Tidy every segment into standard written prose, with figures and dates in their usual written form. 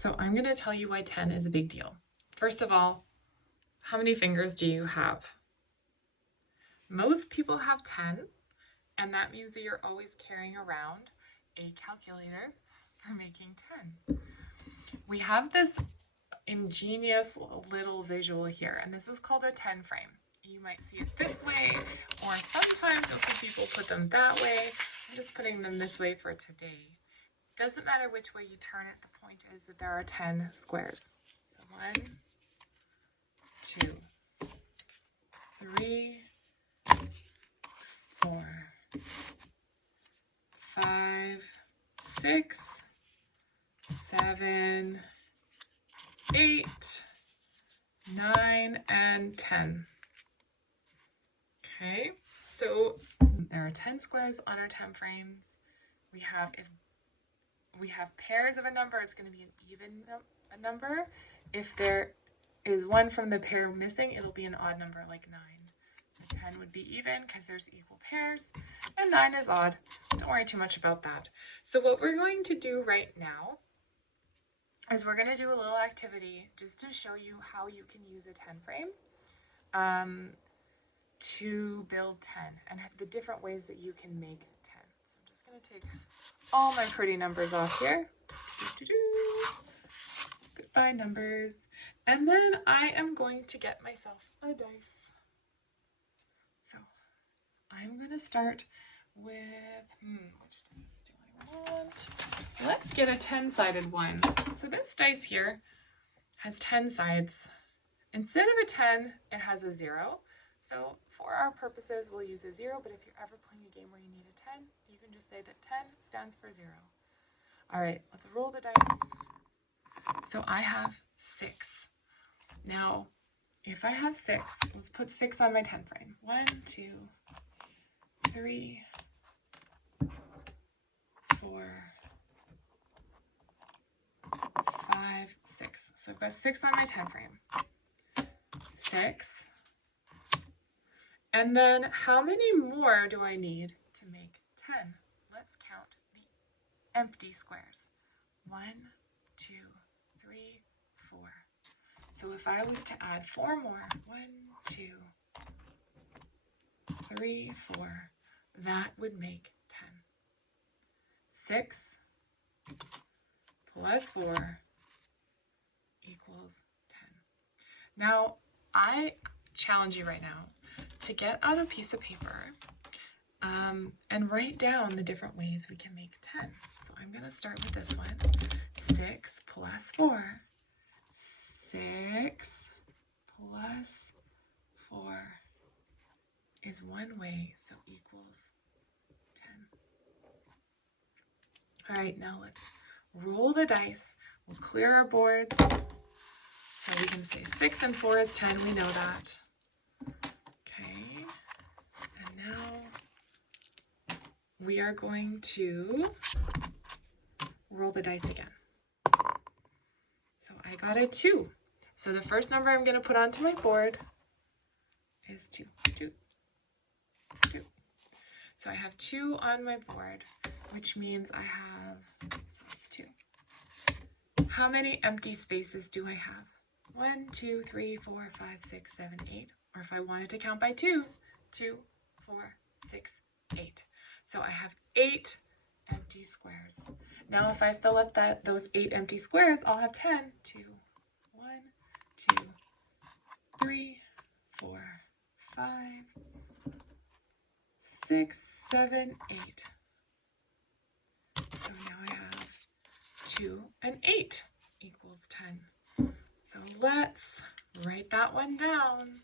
So I'm going to tell you why 10 is a big deal. First of all, how many fingers do you have? Most people have 10, and that means that you're always carrying around a calculator for making 10. We have this ingenious little visual here, and this is called a 10 frame. You might see it this way, or sometimes you'll see people put them that way. I'm just putting them this way for today. Doesn't matter which way you turn it, the point is that there are 10 squares. So 1, 2, 3, 4, 5, 6, 7, 8, 9, and 10. Okay, so there are 10 squares on our 10 frames. If we have pairs of a number, it's going to be an even number. If there is one from the pair missing, it'll be an odd number like 9. The 10 would be even because there's equal pairs, and 9 is odd. Don't worry too much about that. So what we're going to do right now is we're going to do a little activity just to show you how you can use a 10 frame to build 10 and the different ways that you can make 10. So I'm just going to take all my pretty numbers off here. Goodbye numbers. And then I am going to get myself a dice. So I'm going to start with, which dice do I want? Let's get a 10-sided one. So this dice here has 10 sides. Instead of a 10, it has a 0. So for our purposes, we'll use a 0, but if you're ever playing a game where you need a 10, you can just say that 10 stands for 0. All right, let's roll the dice. So I have 6. Now, if I have 6, let's put 6 on my 10 frame. 1, 2, 3, 4, 5, 6. So I've got 6 on my 10 frame. 6. And then how many more do I need to make 10? Let's count the empty squares. 1, 2, 3, 4. So if I was to add 4 more, 1, 2, 3, 4, that would make 10. 6 plus 4 equals 10. Now, I challenge you right now to get out a piece of paper and write down the different ways we can make 10. So I'm going to start with this one. 6 plus 4. 6 plus 4 is one way, so equals 10. All right, now let's roll the dice. We'll clear our boards. So we can say 6 and 4 is 10. We know that. Okay, and now we are going to roll the dice again. So I got a 2. So the first number I'm going to put onto my board is 2. 2. 2. So I have 2 on my board, which means I have 2. How many empty spaces do I have? 1, 2, 3, 4, 5, 6, 7, 8. Or if I wanted to count by 2s, 2, 4, 6, 8. So I have 8 empty squares. Now if I fill up those 8 empty squares, I'll have 10. 2, 1, 2, 3, 4, 5, 6, 7, 8. So now I have 2 and 8 equals 10. So let's write that one down.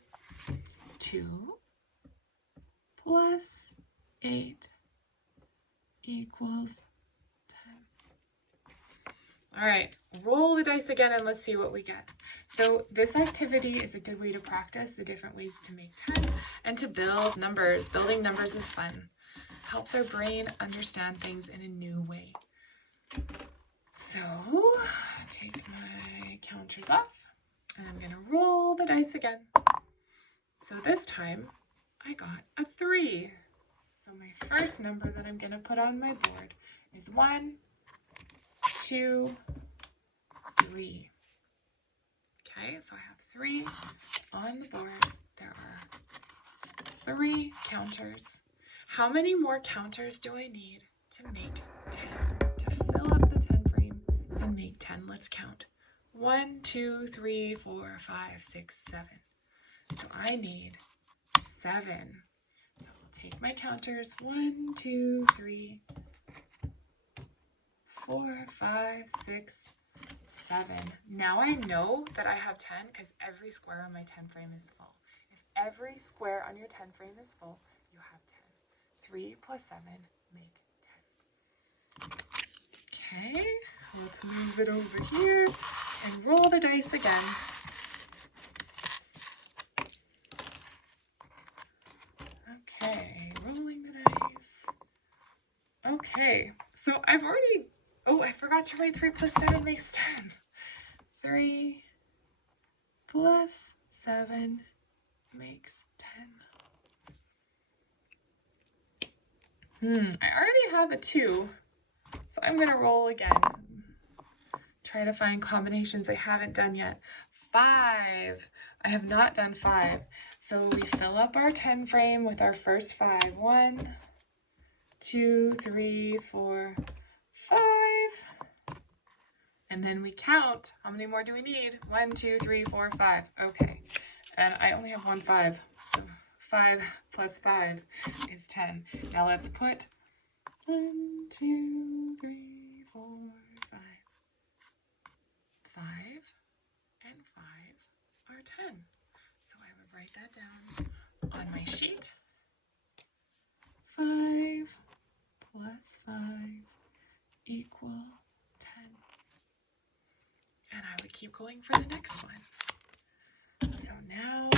2 plus 8 equals 10. All right, roll the dice again and let's see what we get. So this activity is a good way to practice the different ways to make 10 and to build numbers. Building numbers is fun. Helps our brain understand things in a new way. So take my counters off and I'm going to roll the dice again. So this time I got a 3. So my first number that I'm going to put on my board is 1, 2, 3. Okay, so I have 3 on the board. There are 3 counters. How many more counters do I need to make 10? To fill up the 10 frame and make 10. Let's count. 1, 2, 3, 4, 5, 6, 7. So I need 7. So I'll take my counters. 1, 2, 3, 4, 5, 6, 7. Now I know that I have 10 because every square on my 10 frame is full. If every square on your 10 frame is full, you have 10. 3 plus 7 make 10. Okay, let's move it over here and roll the dice again. Okay, rolling the dice. Okay, so I've already, oh, I forgot to write 3 plus 7 makes 10. 3 plus 7 makes 10. I already have a 2, so I'm going to roll again. Try to find combinations I haven't done yet. 5. I have not done 5. So we fill up our 10 frame with our first 5. 1, 2, 3, 4, 5. And then we count. How many more do we need? 1, 2, 3, 4, 5. Okay. And I only have 1 5. So 5 plus 5 is 10. Now let's put 1, 2, 3, 4, 5. 5 and 5 are 10. So I would write that down on my sheet. 5 plus 5 equal 10. And I would keep going for the next one. So now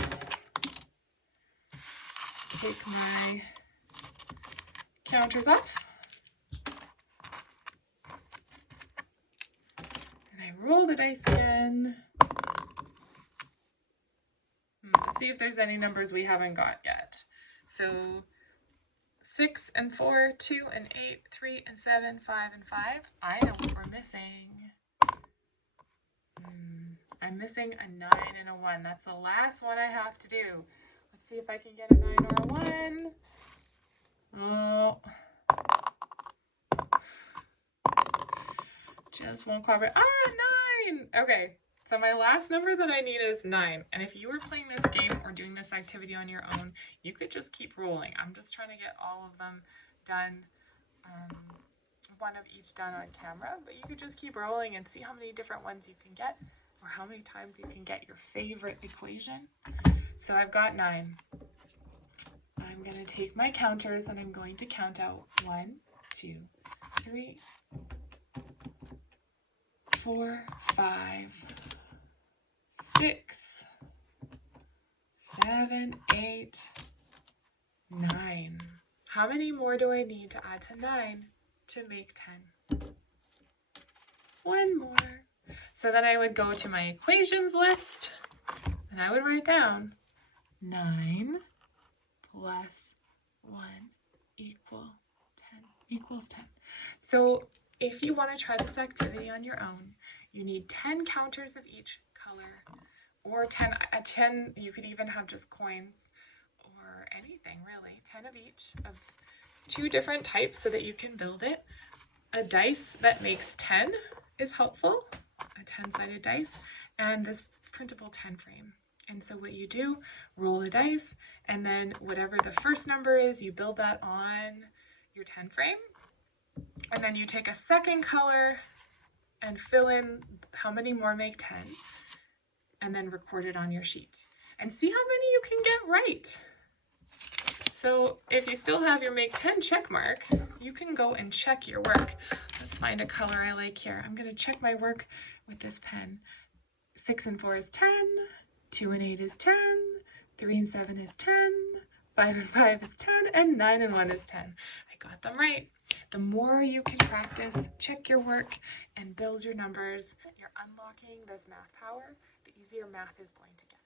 take my counters off. And I roll the dice again. Let's see if there's any numbers we haven't got yet. So 6 and 4, 2 and 8, 3 and 7, 5 and 5. I know what we're missing. I'm missing a 9 and a 1. That's the last one I have to do. Let's see if I can get a 9 or a 1. Oh. Just won't cooperate. 9! Okay, so my last number that I need is 9. And if you were playing this game or doing this activity on your own, you could just keep rolling. I'm just trying to get all of them done, one of each done on camera, but you could just keep rolling and see how many different ones you can get or how many times you can get your favorite equation. So I've got 9. I'm going to take my counters and I'm going to count out 1, 2, 3, 4, 5, 6, 7, 8, 9. How many more do I need to add to 9 to make 10? 1 more. So then I would go to my equations list and I would write down 9 plus 1 equals 10. So if you want to try this activity on your own, you need 10 counters of each color, or 10, you could even have just coins or anything really, 10 of each of 2 different types so that you can build it. A dice that makes 10 is helpful, a 10-sided dice, and this printable 10 frame. And so what you do, roll the dice, and then whatever the first number is, you build that on your 10 frame. And then you take a second color and fill in how many more make 10, and then record it on your sheet. And see how many you can get right. So if you still have your make 10 check mark, you can go and check your work. Let's find a color I like here. I'm going to check my work with this pen. 6 and 4 is 10, 2 and 8 is 10, 3 and 7 is 10, 5 and 5 is 10, and 9 and 1 is 10. I got them right. The more you can practice, check your work, and build your numbers, you're unlocking this math power, the easier math is going to get.